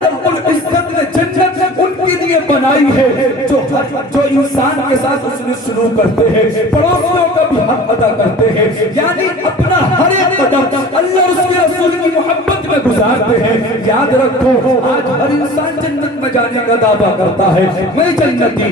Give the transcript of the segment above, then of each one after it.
رب العزت نے جنت ان کے لیے بنائی ہے جو انسان کے ساتھ اس میں سلوک کرتے ہیں، پڑوسیوں کا بھی حق ادا کرتے ہیں، یعنی اپنا ہر ایک قدم اللہ اور اس کے رسول کی محبت میں گزارتے ہیں۔ یاد رکھو آج ہر انسان جنت میں جانے کا دعویٰ کرتا ہے، میں جنتی،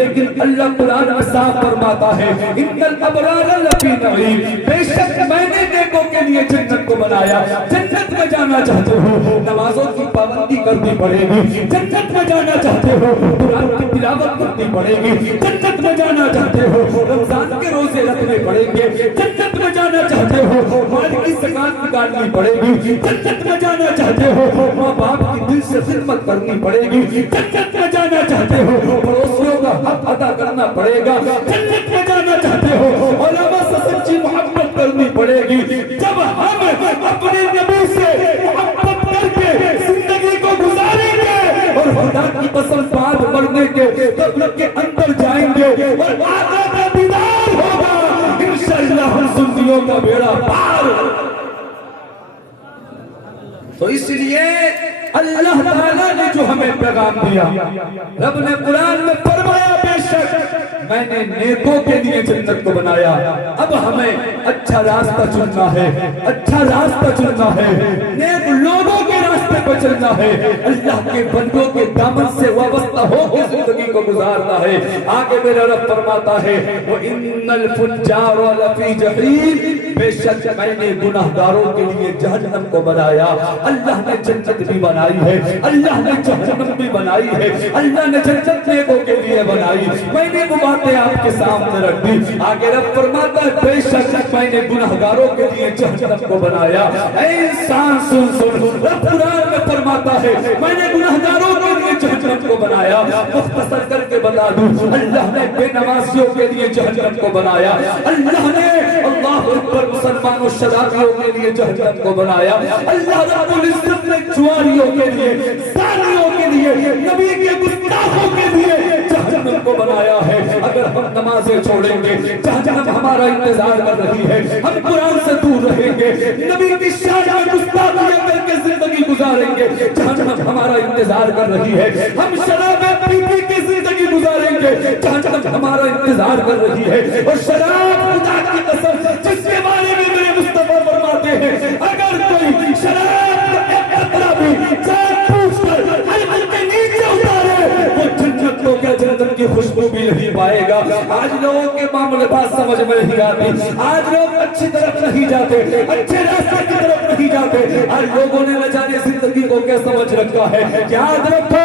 لیکن اللہ قرآن میں صاف فرماتا ہے ان الابرار لفی نعیم، بے شک میں نے نیکوں کے لیے جنت کو بنایا۔ جنت میں جانا چاہتے ہو نمازوں کی پابندی کرنی پڑے گی، جنت میں جانا چاہتے ہو قرآن کی تلاوت کرنی پڑے گی، جنت میں جانا چاہتے ہو رمضان کے روزے رکھنے پڑیں گے، جنت میں جانا چاہتے ہو مال کی زکات نکالنی پڑے گی، جنت میں جانا چاہتے ہو ماں باپ کی دل سے خدمت کرنی پڑے گی، جنت میں جانا چاہتے ہو پڑوسیوں کا حق ادا کرنا پڑے گا، جنت میں جانا چاہتے ہو علماء سے سچی محبت کرنی پڑے گی۔ جب ہم اپنے نبی سے محبت کر کے زندگی کو گزاریں گے اور خدا کی قسم بات پڑھنے کے قبر کے اندر جائیں گے اور آقا کا دیدار ہوگا، انشاءاللہ ہم سنیوں کا بیڑا پار۔ تو اس لیے اللہ تعالیٰ نے جو ہمیں پیغام دیا، رب نے قرآن میں فرمایا بے شک میں نے نیکوں کے لیے جنت کو بنایا۔ اب ہمیں اچھا راستہ چننا ہے، اچھا راستہ چننا ہے، نیک لوگوں کے راستے پہ چلنا ہے، اللہ کے بندوں کے دامن سے وابستہ ہو کے زندگی کو گزارنا ہے۔ آگے میرا رب فرماتا ہے وَإِنَّ الْفُجَّارَ لَفِي جَحِيمٍ، بے شک میں نے گناہگاروں کے لیے جہنم کو بنایا۔ اللہ نے جنت بھی بنائی ہے، اللہ نے جہنم بھی بنائی ہے، اللہ نے جنت نیکوں کے لیے بنائی، میں نے وہ باتیں آپ کے سامنے رکھ دی۔ آگے رب فرماتا ہے بے شک میں نے گناہگاروں کے لیے جہنم کو بنایا۔ اے انسان سن رب قرآن میں فرماتا ہے میں نے گناہگاروں کے لیے جہنم کو بنایا۔ مختصر کر کے بتا دوں اللہ نے بے نمازیوں کے لیے جہنم کو بنایا، اللہ نے اللہ اکبر مسلمانوں شرابیوں کے لیے جہنم کو بنایا، اللہ رب العزت نے جواریوں کے لیے، زانیوں کے لیے، نبی کے گستاخوں کے لیے جہنم کو بنایا ہے۔ اگر ہم نمازیں چھوڑیں گے جہنم ہمارا انتظار کر رہی ہے، ہم قرآن سے دور رہیں گے، نبی کی شان میں گستاخیاں کر کے زندگی گزاریں گے، جہنم ہمارا انتظار کر رہی ہے، ہم شرابیں پی پی کے زندگی گزاریں گے، جہنم ہمارا انتظار کر رہی ہے۔ اور شراب خدا کی قسم جس کے بارے میں میرے مصطفیٰ فرماتے ہیں اگر کوئی شراب کا ایک قطرہ بھی جان پوچھ کر حلق کے نیچے اتارے وہ جنت کو کیا جنت کی خوشبو بھی نہیں پائے گا۔ آج لوگوں کے معاملے بات سمجھ میں نہیں آتی، آج لوگ اچھی طرف نہیں جاتے، اچھے راستے کی طرف نہیں جاتے، آج لوگوں نے نہ جانے زندگی کو کیا سمجھ رکھا ہے۔ یاد رکھو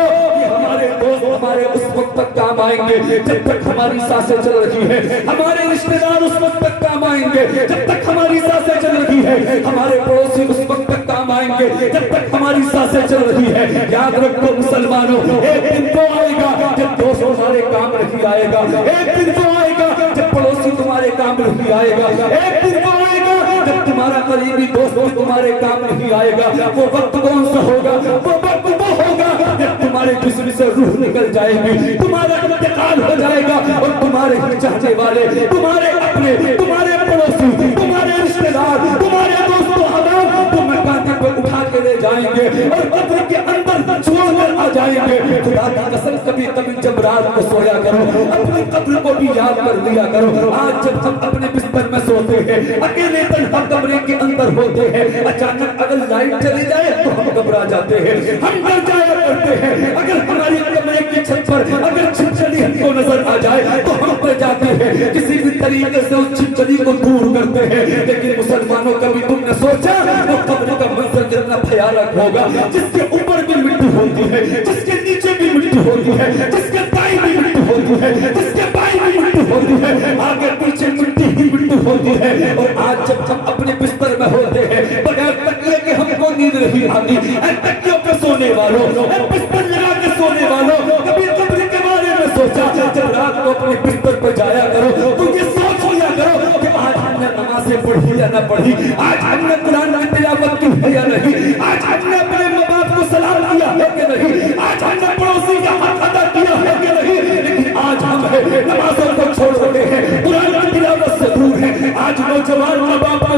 ہمارے دوست ہمارے اس وقت تک کام آئیں گے جب تک ہماری سانسیں چل رہی ہے، ہمارے رشتہ دار اس وقت تک کام آئیں گے جب تک ہماری سانسیں چل رہی ہے، ہمارے پڑوسی اس وقت تک کام آئیں گے جب تک ہماری سانسیں چل رہی ہے۔ یاد رکھو مسلمانوں ایک دن تو آئے گا جب دوست تمہارے کام نہیں آئے گا، ایک دن تو آئے گا جب پڑوسی تمہارے کام نہیں آئے گا، ایک دن تو آئے گا جب تمہارا قریبی دوست تمہارے کام نہیں آئے گا۔ وہ وقت کون سا ہوگا؟ وہ وقت وہ ہوگا جب تمہارے جسم سے روح نکل جائے گی، تمہارا انتقال ہو جائے گا اور تمہارے چاہنے والے، تمہارے اپنے، تمہارے پڑوسی، تمہارے رشتہ دار، تمہارے دوست و احباب تمہیں کاندھے پہ اٹھا کے لے جائیں گے اور قبر کے اندر چھوڑ کر آ جائیں گے۔ خدا کی قسم کبھی کبھی جب رات کو سویا کرو اپنی قبر کو بھی یاد کر لیا کرو۔ آج جب ہم اپنے بستر میں سوتے ہیں اکیلے تنہا کمرے کے اندر ہوتے ہیں، اچانک اگر لائٹ چلی جائے تو ہم گھبرا جاتے ہیں، ہم ڈر جایا کرتے ہیں۔ اگر ہماری کمرے کی چھت پر اگر چھپچلی ہم کو نظر آ جائے تو ہم پہ جاتے ہیں، کسی بھی طریقے سے اس چھپچلی کو دور کرتے ہیں۔ لیکن مسلمانوں کبھی تم نے سوچا وہ قبر کا منظر کتنا بھیانک ہوگا، جس کے اوپر بھی مٹی ہوتی ہے، جس کے نیچے بھی مٹی ہوتی ہے، جس کے دائیں بھی مٹی ہوتی ہے، جس کے بائیں بھی مٹی ہوتی ہے، آگے پیچھے مٹی ہی مٹی ہوتی ہے۔ اور آج جب ہم اپنے بستر میں ہوتے ہیں بغیر تکیے کے ہم کو نیند نہیں آتی، اے تکیوں پہ سونے والوں، اے بستر لگا کے سونے والوں، کبھی قبر کے بارے میں سوچا؟ جب رات کو اپنے بستر پہ جایا کرو تو یہ سوچ لیا کرو کہ آج ہم نے نمازیں پڑھی یا نہ پڑھی، آج ہم نے قرآن کی تلاوت کی ہے یا نہیں، آج ہم نے اپنے ماں باپ کو سلام کیا ہے کہ نہیں، آج ہم نے پڑوسی کا حق ادا کیا ہے کہ نہیں۔ لیکن آج ہم نمازوں کو چھوڑ رہے ہیں، قرآن کی تلاوت سے دور ہیں، آج نوجوان ماں باپ کو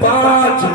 5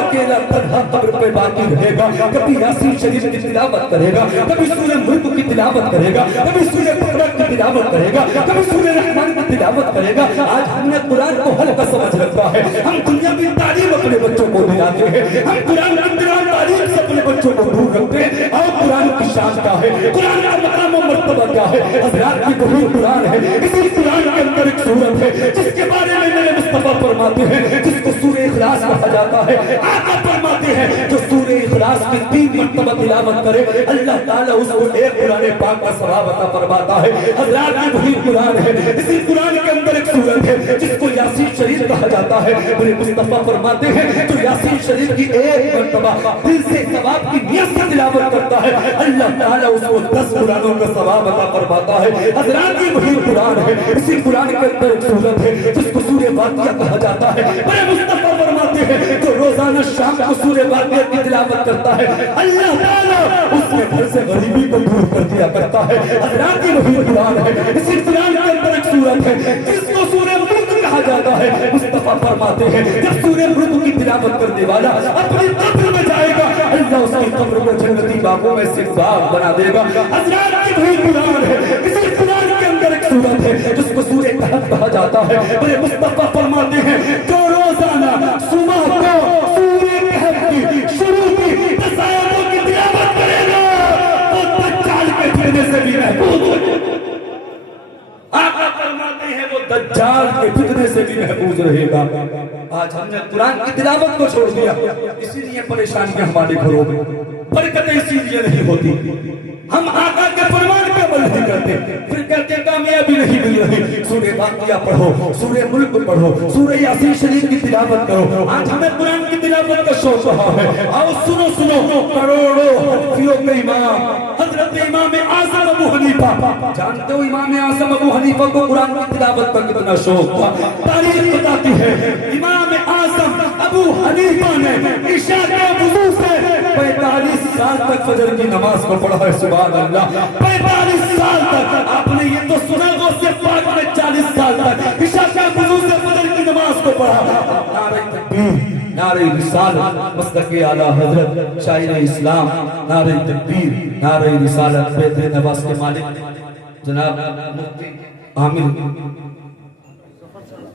اکیلا تنہا قبر پہ باقی رہے گا، کبھی یاسین شریف کی تلاوت کرے گا، کبھی سورہ ملک کی تلاوت کرے گا، کبھی سورہ بقرہ کی تلاوت کرے گا، کبھی سورہ رحمان کی تلاوت کرے گا۔ آج ہم نے قرآن کو ہلکا سمجھ رکھا ہے، ہم دنیا کی تعلیم اپنے بچوں کو دلاتے ہیں، ہم قرآن کی تعلیم سے اپنے بچوں کو دور رکھتے ہیں۔ اور قرآن کی شان کیا ہے، قرآن کا مقام و مرتبہ کیا ہے؟ حضرات کی وہی قرآن ہے، اسی قرآن کے اندر ایک سورت ہے جس کے بارے میں میرے مصطفیٰ فرماتے ہیں، جس کو سورہ اخلاص کہا جاتا ہے۔ آقا فرماتے ہیں جو سورہ اخلاص کی 3 مرتبہ تلاوت کرے اللہ تعالیٰ اس کو ایک قرآن پاک کا ثواب عطا فرماتا ہے۔ حضرات کی وہی قرآن ہے، اسی قرآن کے اندر ایک سورت ہے جس کو یاسین شریف کہا جاتا ہے۔ میرے مصطفیٰ فرماتے ہیں جو یاسین شریف کی ایک مرتبہ دل سے ثواب کی نیت سے تلاوت کرتا ہے اللہ تعالیٰ اس کو 10 قرآنوں کا ثواب عطا فرماتا ہے۔ حضرات کی وہی قرآن ہے، اسی قرآن کے اندر ایک سورت ہے جس کو سورہ واقعہ کہا جاتا ہے۔ میرے مصطفیٰ فرماتے ہیں جو روزانہ شام کو سورہ واقعہ کی تلاوت کرتا ہے اللہ تعالیٰ اس کے گھر سے غریبی کو دور کر دیا کرتا ہے۔ حضرات کی وہی قرآن ہے، اسی قرآن کے اندر ایک سورت ہے جس کو سورہ ملک کہا جاتا ہے۔ مصطفیٰ فرماتے ہیں جب سورہ ملک کی تلاوت کرنے والا اپنی قبر میں جائے گا اللہ اس کی قبر کو جنتی باغوں میں سے باغ بنا دے گا۔ حضرات کی وہی قرآن ہے، اسی قرآن کے اندر ایک سورت ہے جس کو سورہ کہف کہا جاتا ہے۔ میرے مصطفیٰ فرماتے ہیں جو روزانہ صبح کو سورہ کہف کی شروع کی آیاتوں کی تلاوت کرے گا وہ دجال کے فتنے سے بھی محفوظ ہو جائے گا۔ آقا فرماتے ہیں وہ دجال کے فتنے سے بھی محفوظ رہے گا۔ آج ہم نے قرآن کی تلاوت کو چھوڑ دیا، اسی لیے پریشانیاں ہمارے گھروں میں، برکتیں اسی لیے نہیں ہوتی۔ ہم آقا کے فرمان پہ عمل نہیں کرتے، پھر کہتے کامیابی نہیں مل رہی۔ سورہ واقعہ پڑھو، سورہ ملک پڑھو، سورہ یاسین شریف کی تلاوت کرو۔ آج ہمیں قرآن کی تلاوت کا شوق رہا ہے۔ آؤ سنو سنو، کروڑوں حنفیوں کے امام حضرت امام اعظم ابو حنیفہ، جانتے ہو امام اعظم ابو حنیفہ کو قرآن کی تلاوت کا کتنا شوق تھا؟ تاریخ بتاتی ہے امام اعظم ابو حنیفہ نے عشاء کے وضو سے 45 سال تک فجر کی نماز کو پڑھا ہے۔ سبحان اللہ، 45 سال تک۔ آپ نے یہ تو سنا غوث پاک نے 40 سال تک عشاء کے وضو سے فجر کی نماز کو پڑھا۔ نعرہ تکبیر، نعرہ رسالت، مسلک اعلیٰ حضرت شاعر اسلام، نعرہ تکبیر، نعرہ رسالت، بیت نواز کے مالک جناب مفتی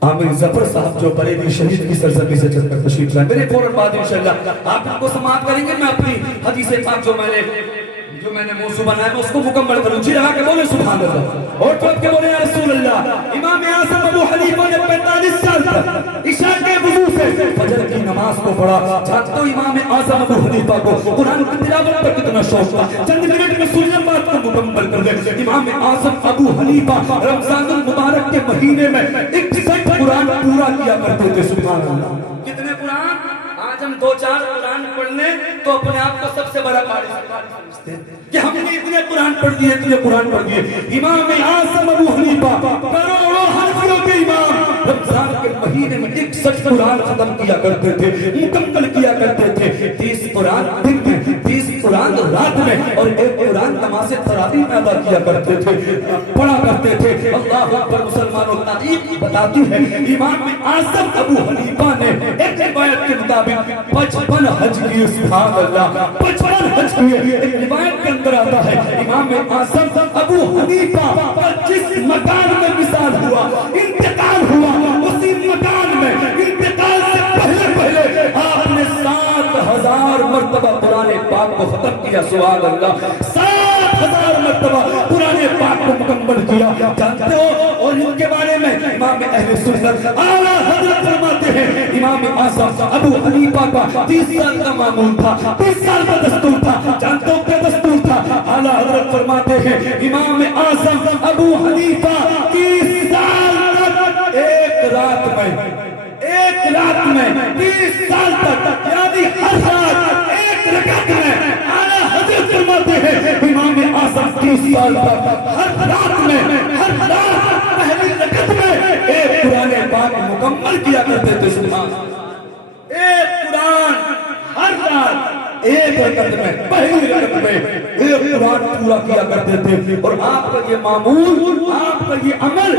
عامر ظفر صاحب جو بریلی شہید کی سرزمین سے چل کر تشریف لائے، میرے فوراً بعد انشاءاللہ آپ ان کو سماعت کریں گے۔ میں اپنی حدیث پاک جو میں نے موضوع بنایا میں اس کو مکمل کروں۔ جی رہا کہ بولے سبحان اللہ، اور ٹوٹ کے بولے یا رسول اللہ۔ امام اعظم ابو حنیفہ نے 45 سال تک عشاء کے وضو سے فجر کی نماز کو پڑھا۔ جانتے ہو امام اعظم ابو حنیفہ کو قرآن کی تلاوت پر کتنا شوق تھا؟ چند منٹ میں سنیے بات کو مکمل کر دیں۔ امام اعظم ابو حنیفہ رمضان المبارک کے مہینے میں 61 قرآن پورا کیا کرتے تھے۔ سبحان اللہ، کتنے قرآن؟ آج ہم 2-4 قرآن پڑھنے تو اپنے آپ کو سب سے بڑا قاری سمجھتے ہیں کہ ہم نے اتنے قرآن پڑھ دیے، اتنے قرآن پڑھ دیے۔ امام اعظم ابو حنیفہ کروڑوں حنفیوں کے امام رمضان کے مہینے میں 61 قرآن ختم کیا کرتے تھے، مکمل کیا کرتے تھے۔ 30 قرآن دن میں، 30 قرآن رات میں، اور 1 قرآن نماز تراویح میں ادا کیا کرتے تھے، پڑھا کرتے تھے۔ اللہ اکبر۔ مسلمانوں تاریخ بتاتی ہے امام اعظم ابو حنیفہ نے ایک روایت کے مطابق 55 حج کیے۔ سبحان اللہ، 55 حج کیے۔ ایک روایت کے اندر آتا ہے امام اعظم ابو حنیفہ کا جس مکان میں وصال ہوا، انتقال ہوا، اسی مکان میں انتقال سے پہلے آپ نے 7000 مرتبہ قرآن پاک کو ختم کیا۔ سبحان اللہ، 7000 مرتبہ قرآن پاک کو مکمل کیا۔ جانتے ہو اور ان کے بارے میں امام اہل سنت اعلیٰ حضرت فرماتے ہیں امام اعظم ابو حنیفہ کا 30 سال کا معمول تھا، 30 سال کا دستور تھا۔ جانتے ہو کیا دستور تھا؟ اعلیٰ حضرت فرماتے ہیں امام اعظم ابو حنیفہ 30 سال تک ایک رات میں 30 سال تک، یعنی ہر رات ایک رکعت میں، اعلیٰ حضرت فرماتے ہیں امام اعظم 30 سال تک ہر رات پہلی رکعت میں ایک قرآن پاک مکمل کیا کرتے تھے۔ سبحان اللہ، ایک قرآن ہر رات ایک رکعت میں، پہلی رکعت میں ایک قرآن پورا کیا کرتے تھے۔ اور آپ کا یہ معمول، آپ کا یہ عمل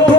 2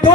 2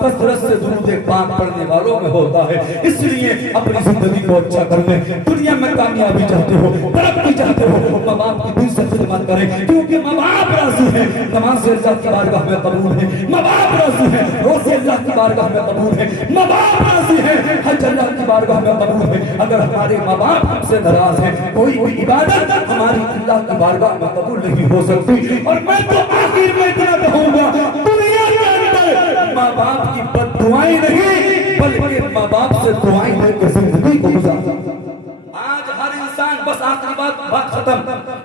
کثرت سے درود پاک پڑھنے والوں میں ہوتا ہے. اس لیے اپنی زندگی کو اچھا کر لیں. دنیا میں کامیابی چاہتے ہو, ترقی چاہتے ہو, ماں باپ کی دل سے خدمت کریں, کیونکہ ماں باپ راضی ہیں, نماز اللہ کی بارگاہ میں قبول ہے. ماں باپ راضی ہیں, روزے اللہ کی بارگاہ میں قبول ہے. ماں باپ راضی ہیں, حج اللہ کی بارگاہ میں قبول ہے. اگر ہمارے ماں باپ ہم سے ناراض ہیں, کوئی بھی عبادت ہماری اللہ کی بارگاہ میں قبول نہیں ہو سکتی. اور میں تو آخر میں اتنا کہوں گا, دنیا کے اندر ماں باپ کی بد دعائیں نہیں بلکہ ماں باپ سے دعائیں لے کے زندگی کو گزارا. آج ہر انسان, بس آخری بات ختم,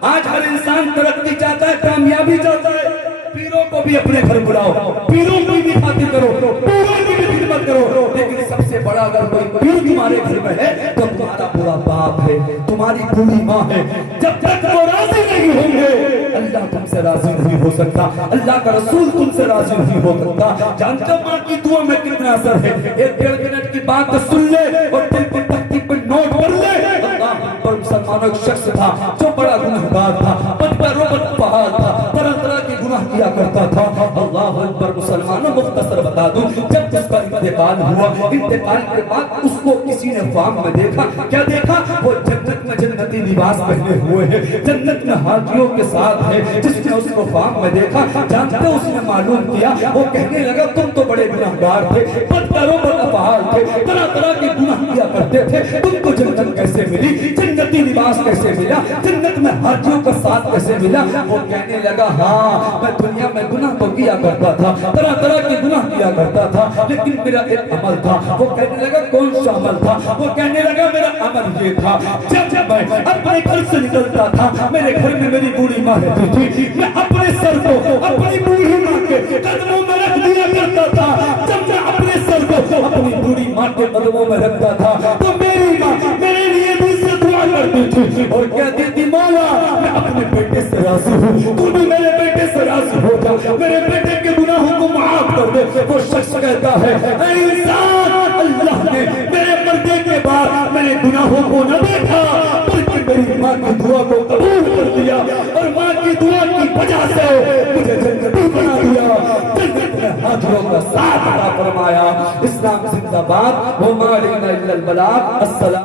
آج ہر انسان ترقی چاہتا ہے, کامیابی چاہتا ہے. پیروں کو بھی اپنے گھر بلاؤ, پیروں کی بھی خاطر کرو, پیروں کی بھی خدمت کرو, لیکن سب سے بڑا اگر کوئی پیر تمہارے گھر میں ہے تو تمہارا برا باپ ہے, تمہاری بری ماں ہے. جب تک وہ راضی نہیں ہوں گے اللہ تم سے راضی نہیں ہو سکتا, اللہ کا رسول تم سے راضی نہیں ہو سکتا. جانتے ہو ماں کی دعا میں کتنا اثر ہے؟ 1-1.5 منٹ کی بات سن لے اور دل کی تختی پہ نوٹ کر لے. اللہ پر مسلمانوں ایک شخص تھا جو بڑا گنہگار تھا, پہاڑ تھا, طرح طرح کے گناہ کیا کرتا تھا. اللہ اکبر. مسلمانوں مختصر بتا دوں, جب اس کا انتقال ہوا, انتقال کے بعد اس کو کسی نے خواب میں دیکھا. کیا دیکھا؟ وہ جنت میں جنتی لباس پہنے ہوئے ہے, جنت میں حاجیوں کے ساتھ ہے. جس نے اس کو خواب میں دیکھا, جانتے اس نے معلوم کیا, وہ کہنے لگا تم تو بڑے گناہگار تھے, بدکاروں پر افعال تھے, طرح طرح کے گناہ کیا کرتے تھے, تم کو جنت کیسے ملی, جنتی لباس کیسے ملا, جنت میں حاجیوں کا ساتھ کیسے ملا؟ وہ کہنے لگا ہاں میں دنیا میں گناہ تو کیا کرتا تھا, طرح طرح کے گناہ کیا کرتا تھا, لیکن میرا ایک عمل تھا. وہ کہنے لگا کون سا عمل تھا؟ وہ کہنے لگا میرا عمل یہ تھا, جب میں اپنے گھر سے نکلتا تھا, میرے گھر میں میری بوڑھی ماں رہتی تھی, میں اپنے سر کو اپنی بوڑھی ماں کے قدموں میں رکھ دیا کرتا تھا. جب میں اپنے سر کو اپنی بوڑھی ماں کے قدموں میں رکھتا تھا تو میری ماں میرے لیے بھی سے دعا کرتی تھی اور کہتی تھی مولا میں اپنے بیٹے سے راضی ہوں, تو بھی میرے بیٹے سے راضی ہو جا, میرے بیٹے کے گناہوں کو معاف کر دے. وہ شخص کہتا ہے اے انسان, اللہ نے میرے مردے کے بعد میرے گناہوں کو نہ دیکھا بلکہ میری ماں کی دعا کو قبول کر دیا, اور ماں کی دعا کی وجہ سے مجھے جنتی بنا دیا, جنت میں حاضروں کا ساتھ عطا فرمایا. اسلام زندہ باد. وما علینا الا البلاغ. السلام.